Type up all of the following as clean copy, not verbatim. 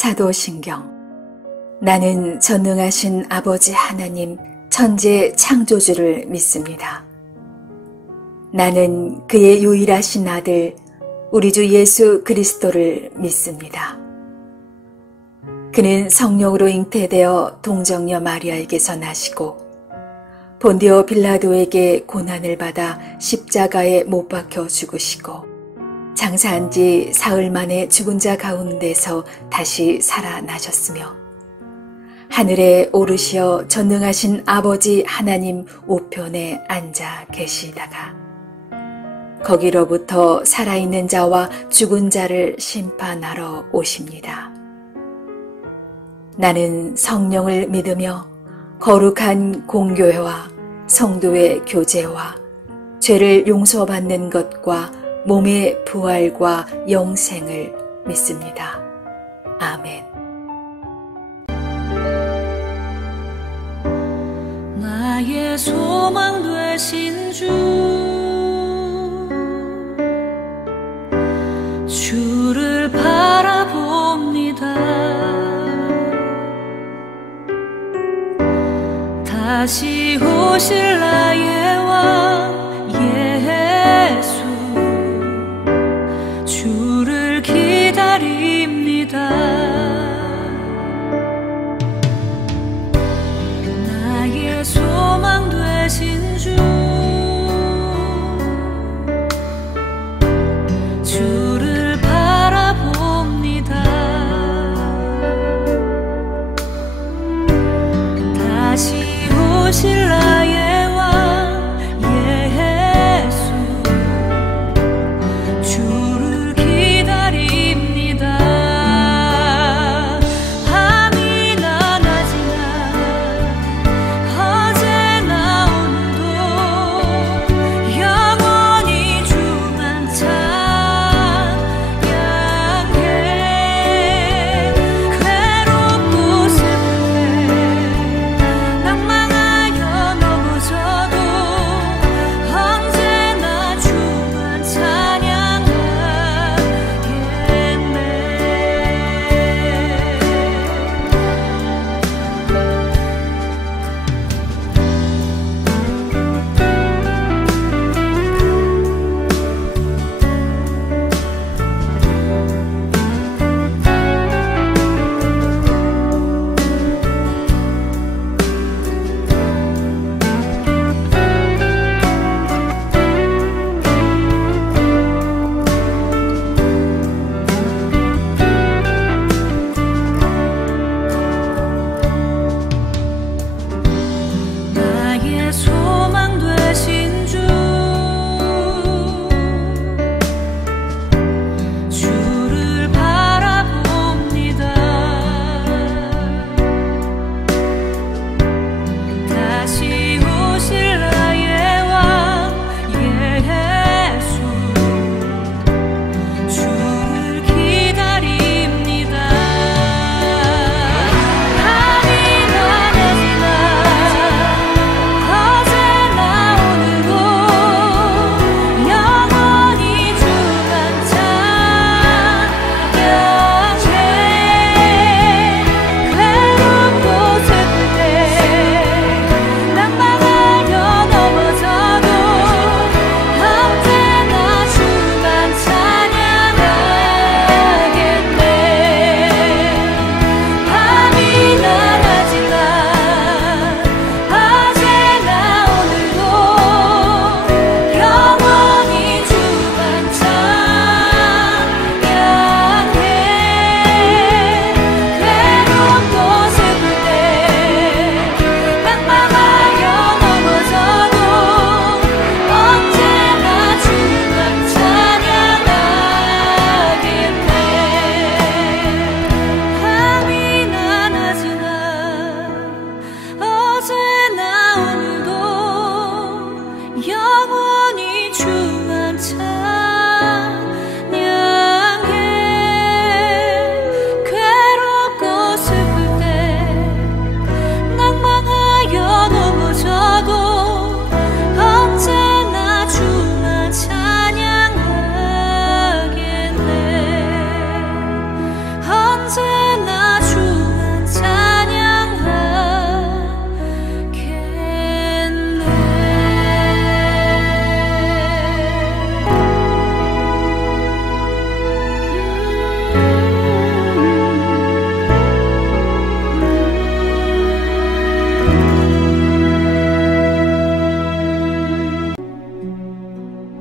사도신경. 나는 전능하신 아버지 하나님 천지 창조주를 믿습니다. 나는 그의 유일하신 아들 우리 주 예수 그리스도를 믿습니다. 그는 성령으로 잉태되어 동정녀 마리아에게서 나시고 본디오 빌라도에게 고난을 받아 십자가에 못 박혀 죽으시고 장사한 지 사흘 만에 죽은 자 가운데서 다시 살아나셨으며 하늘에 오르시어 전능하신 아버지 하나님 우편에 앉아 계시다가 거기로부터 살아있는 자와 죽은 자를 심판하러 오십니다. 나는 성령을 믿으며 거룩한 공교회와 성도의 교제와 죄를 용서받는 것과 몸의 부활과 영생을 믿습니다. 아멘. 나의 소망 되신 주를 바라봅니다. 다시 오실 나의 왕 예수 주를 기다립니다. 나의 소망 되신 주를 바라봅니다. 다시 오실 나의 왕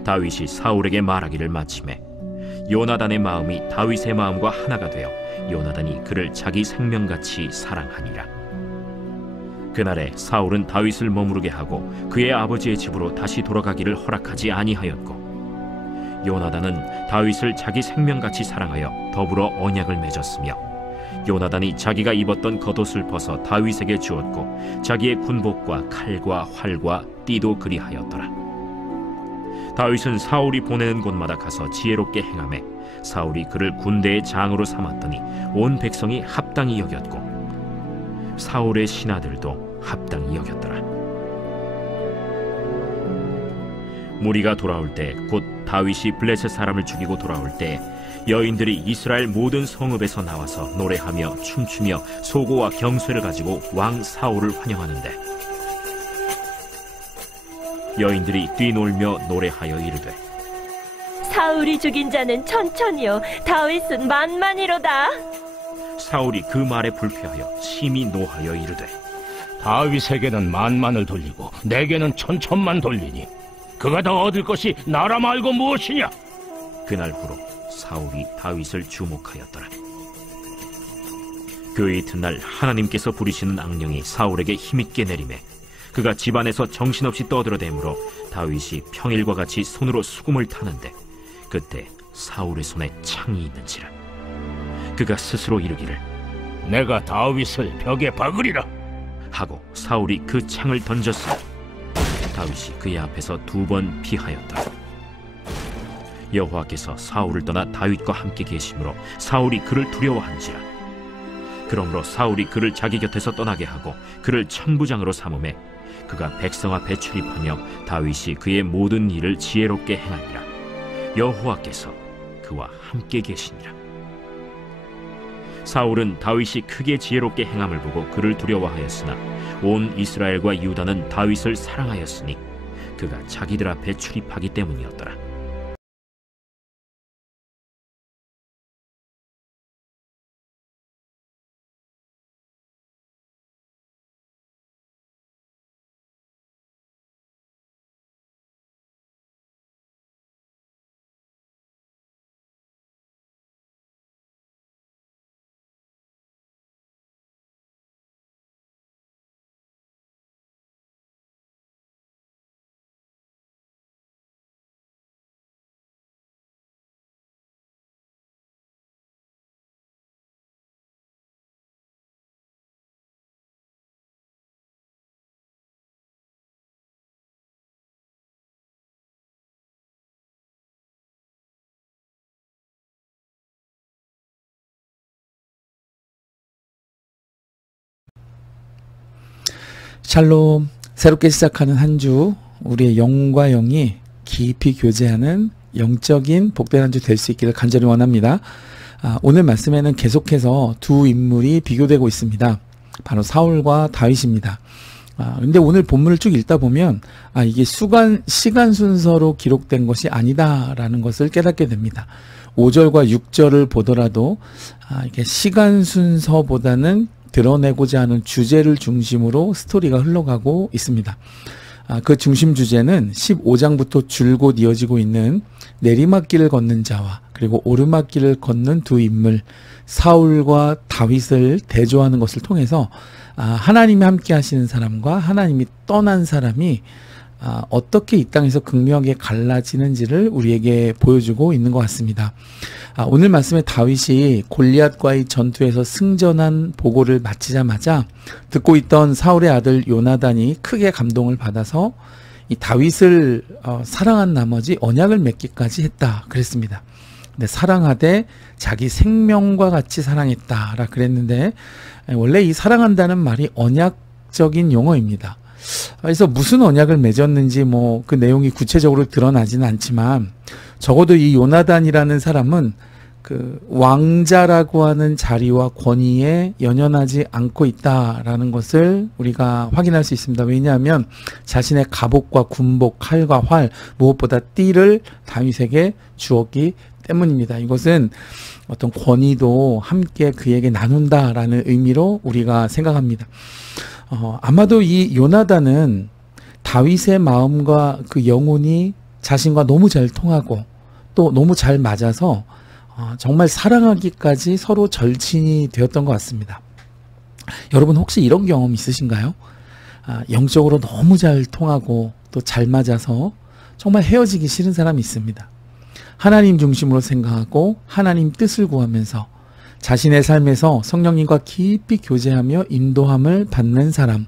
다윗이 사울에게 말하기를 마치매 요나단의 마음이 다윗의 마음과 하나가 되어 요나단이 그를 자기 생명같이 사랑하니라. 그날에 사울은 다윗을 머무르게 하고 그의 아버지의 집으로 다시 돌아가기를 허락하지 아니하였고, 요나단은 다윗을 자기 생명같이 사랑하여 더불어 언약을 맺었으며, 요나단이 자기가 입었던 겉옷을 벗어 다윗에게 주었고 자기의 군복과 칼과 활과 띠도 그리하였더라. 다윗은 사울이 보내는 곳마다 가서 지혜롭게 행하매 사울이 그를 군대의 장으로 삼았더니 온 백성이 합당히 여겼고 사울의 신하들도 합당히 여겼더라. 무리가 돌아올 때 곧 다윗이 블레셋 사람을 죽이고 돌아올 때 여인들이 이스라엘 모든 성읍에서 나와서 노래하며 춤추며 소고와 경쇠를 가지고 왕 사울을 환영하는데, 여인들이 뛰놀며 노래하여 이르되 사울이 죽인 자는 천천히요 다윗은 만만이로다. 사울이 그 말에 불쾌하여 심히 노하여 이르되 다윗에게는 만만을 돌리고 내게는 천천만 돌리니 그가 더 얻을 것이 나라 말고 무엇이냐? 그날 후로 사울이 다윗을 주목하였더라. 그 이튿날 하나님께서 부리시는 악령이 사울에게 힘있게 내리매 그가 집안에서 정신없이 떠들어대므로 다윗이 평일과 같이 손으로 수금을 타는데 그때 사울의 손에 창이 있는지라. 그가 스스로 이르기를 내가 다윗을 벽에 박으리라 하고 사울이 그 창을 던졌으니 다윗이 그의 앞에서 2번 피하였더라. 여호와께서 사울을 떠나 다윗과 함께 계심으로 사울이 그를 두려워한지라. 그러므로 사울이 그를 자기 곁에서 떠나게 하고 그를 천부장으로 삼음에 그가 백성 앞에 출입하며 다윗이 그의 모든 일을 지혜롭게 행하니라. 여호와께서 그와 함께 계시니라. 사울은 다윗이 크게 지혜롭게 행함을 보고 그를 두려워하였으나 온 이스라엘과 유다는 다윗을 사랑하였으니 그가 자기들 앞에 출입하기 때문이었더라. 샬롬. 새롭게 시작하는 한 주, 우리의 영과 영이 깊이 교제하는 영적인 복된 한 주 될 수 있기를 간절히 원합니다. 오늘 말씀에는 계속해서 두 인물이 비교되고 있습니다. 바로 사울과 다윗입니다. 근데 오늘 본문을 쭉 읽다 보면 이게 시간 순서로 기록된 것이 아니다라는 것을 깨닫게 됩니다. 5절과 6절을 보더라도 이게 시간 순서보다는 드러내고자 하는 주제를 중심으로 스토리가 흘러가고 있습니다. 그 중심 주제는 15장부터 줄곧 이어지고 있는 내리막길을 걷는 자와 그리고 오르막길을 걷는 두 인물 사울과 다윗을 대조하는 것을 통해서 하나님이 함께 하시는 사람과 하나님이 떠난 사람이 어떻게 이 땅에서 극명하게 갈라지는지를 우리에게 보여주고 있는 것 같습니다. 오늘 말씀에 다윗이 골리앗과의 전투에서 승전한 보고를 마치자마자 듣고 있던 사울의 아들 요나단이 크게 감동을 받아서 이 다윗을 사랑한 나머지 언약을 맺기까지 했다 그랬습니다. 근데 사랑하되 자기 생명과 같이 사랑했다라 그랬는데 원래 이 사랑한다는 말이 언약적인 용어입니다. 그래서 무슨 언약을 맺었는지 그 내용이 구체적으로 드러나지는 않지만 적어도 이 요나단이라는 사람은 그 왕자라고 하는 자리와 권위에 연연하지 않고 있다라는 것을 우리가 확인할 수 있습니다. 왜냐하면 자신의 갑옷과 군복, 칼과 활, 무엇보다 띠를 다윗에게 주었기 때문입니다. 이것은 어떤 권위도 함께 그에게 나눈다라는 의미로 우리가 생각합니다. 아마도 이 요나단은 다윗의 마음과 그 영혼이 자신과 너무 잘 통하고 또 너무 잘 맞아서 정말 사랑하기까지 서로 절친이 되었던 것 같습니다. 여러분 혹시 이런 경험 있으신가요? 영적으로 너무 잘 통하고 또 잘 맞아서 정말 헤어지기 싫은 사람이 있습니다. 하나님 중심으로 생각하고 하나님 뜻을 구하면서 자신의 삶에서 성령님과 깊이 교제하며 인도함을 받는 사람.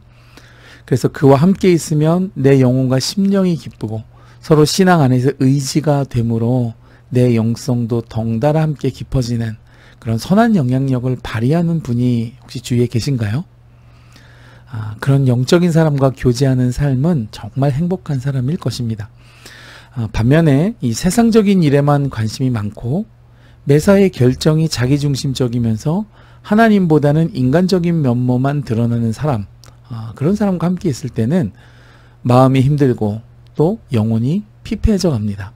그래서 그와 함께 있으면 내 영혼과 심령이 기쁘고 서로 신앙 안에서 의지가 되므로 내 영성도 덩달아 함께 깊어지는 그런 선한 영향력을 발휘하는 분이 혹시 주위에 계신가요? 그런 영적인 사람과 교제하는 삶은 정말 행복한 사람일 것입니다. 반면에 이 세상적인 일에만 관심이 많고 매사의 결정이 자기중심적이면서 하나님보다는 인간적인 면모만 드러나는 사람, 그런 사람과 함께 있을 때는 마음이 힘들고 또 영혼이 피폐해져 갑니다.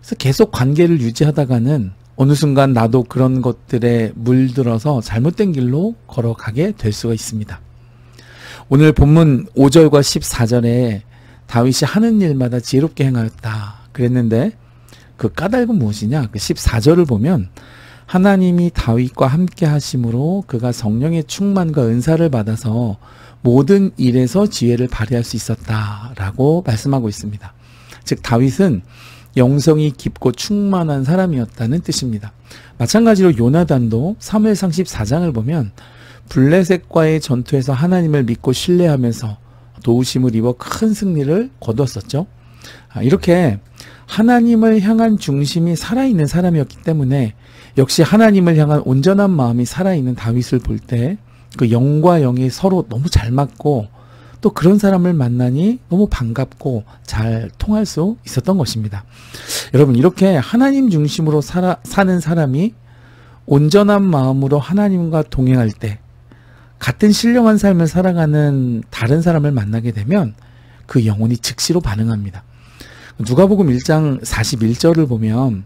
그래서 계속 관계를 유지하다가는 어느 순간 나도 그런 것들에 물들어서 잘못된 길로 걸어가게 될 수가 있습니다. 오늘 본문 5절과 14절에 다윗이 하는 일마다 지혜롭게 행하였다 그랬는데 그 까닭은 무엇이냐? 그 14절을 보면 하나님이 다윗과 함께 하심으로 그가 성령의 충만과 은사를 받아서 모든 일에서 지혜를 발휘할 수 있었다라고 말씀하고 있습니다. 즉 다윗은 영성이 깊고 충만한 사람이었다는 뜻입니다. 마찬가지로 요나단도 사무엘상 14장을 보면 블레셋과의 전투에서 하나님을 믿고 신뢰하면서 도우심을 입어 큰 승리를 거두었었죠. 이렇게 하나님을 향한 중심이 살아있는 사람이었기 때문에 역시 하나님을 향한 온전한 마음이 살아있는 다윗을 볼 때 그 영과 영이 서로 너무 잘 맞고 또 그런 사람을 만나니 너무 반갑고 잘 통할 수 있었던 것입니다. 여러분 이렇게 하나님 중심으로 사는 사람이 온전한 마음으로 하나님과 동행할 때 같은 신령한 삶을 살아가는 다른 사람을 만나게 되면 그 영혼이 즉시로 반응합니다. 누가복음 1장 41절을 보면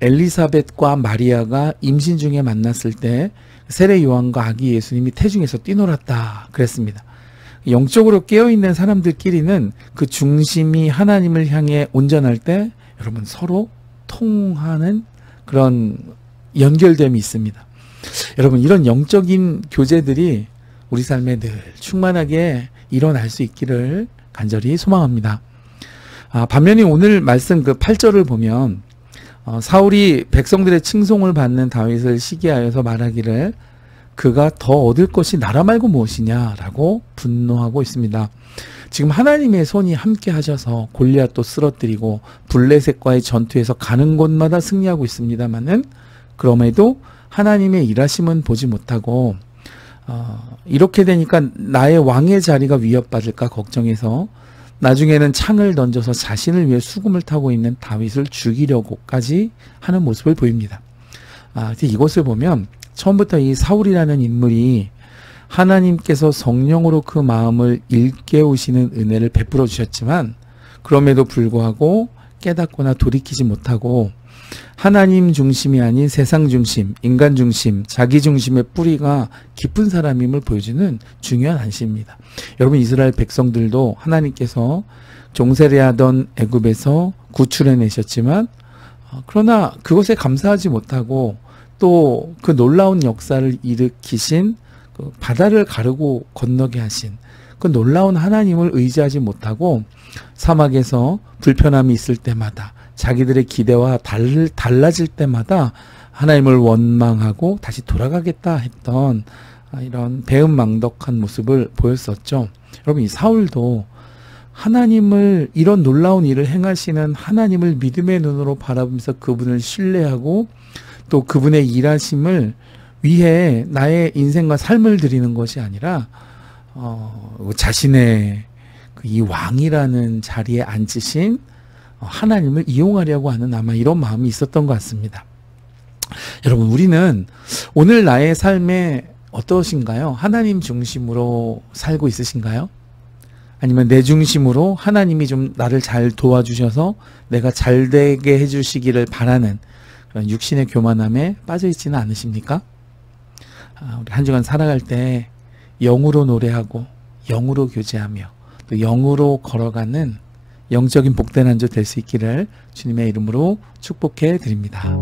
엘리사벳과 마리아가 임신 중에 만났을 때 세례 요한과 아기 예수님이 태중에서 뛰놀았다 그랬습니다. 영적으로 깨어있는 사람들끼리는 그 중심이 하나님을 향해 온전할 때 여러분 서로 통하는 그런 연결됨이 있습니다. 여러분 이런 영적인 교제들이 우리 삶에 늘 충만하게 일어날 수 있기를 간절히 소망합니다. 반면에 오늘 말씀 그 8절을 보면 사울이 백성들의 칭송을 받는 다윗을 시기하여서 말하기를 그가 더 얻을 것이 나라 말고 무엇이냐라고 분노하고 있습니다. 지금 하나님의 손이 함께 하셔서 골리앗도 쓰러뜨리고 블레셋과의 전투에서 가는 곳마다 승리하고 있습니다만은 그럼에도 하나님의 일하심은 보지 못하고 이렇게 되니까 나의 왕의 자리가 위협받을까 걱정해서 나중에는 창을 던져서 자신을 위해 수금을 타고 있는 다윗을 죽이려고까지 하는 모습을 보입니다. 이것을 보면 처음부터 이 사울이라는 인물이 하나님께서 성령으로 그 마음을 일깨우시는 은혜를 베풀어 주셨지만 그럼에도 불구하고 깨닫거나 돌이키지 못하고 하나님 중심이 아닌 세상 중심, 인간 중심, 자기 중심의 뿌리가 깊은 사람임을 보여주는 중요한 안시입니다. 여러분 이스라엘 백성들도 하나님께서 종살이하던 애굽에서 구출해내셨지만 그러나 그것에 감사하지 못하고 또 그 놀라운 역사를 일으키신 그 바다를 가르고 건너게 하신 그 놀라운 하나님을 의지하지 못하고 사막에서 불편함이 있을 때마다 자기들의 기대와 달라질 때마다 하나님을 원망하고 다시 돌아가겠다 했던 이런 배은망덕한 모습을 보였었죠. 여러분 이 사울도 하나님을 이런 놀라운 일을 행하시는 하나님을 믿음의 눈으로 바라보면서 그분을 신뢰하고 또 그분의 일하심을 위해 나의 인생과 삶을 드리는 것이 아니라 자신의 이 왕이라는 자리에 앉으신 하나님을 이용하려고 하는 아마 이런 마음이 있었던 것 같습니다. 여러분 우리는 오늘 나의 삶에 어떠신가요? 하나님 중심으로 살고 있으신가요? 아니면 내 중심으로 하나님이 좀 나를 잘 도와주셔서 내가 잘 되게 해주시기를 바라는 그런 육신의 교만함에 빠져 있지는 않으십니까? 우리 한 주간 살아갈 때 영으로 노래하고 영으로 교제하며 또 영으로 걸어가는 영적인 복된 한 주 될 수 있기를 주님의 이름으로 축복해 드립니다.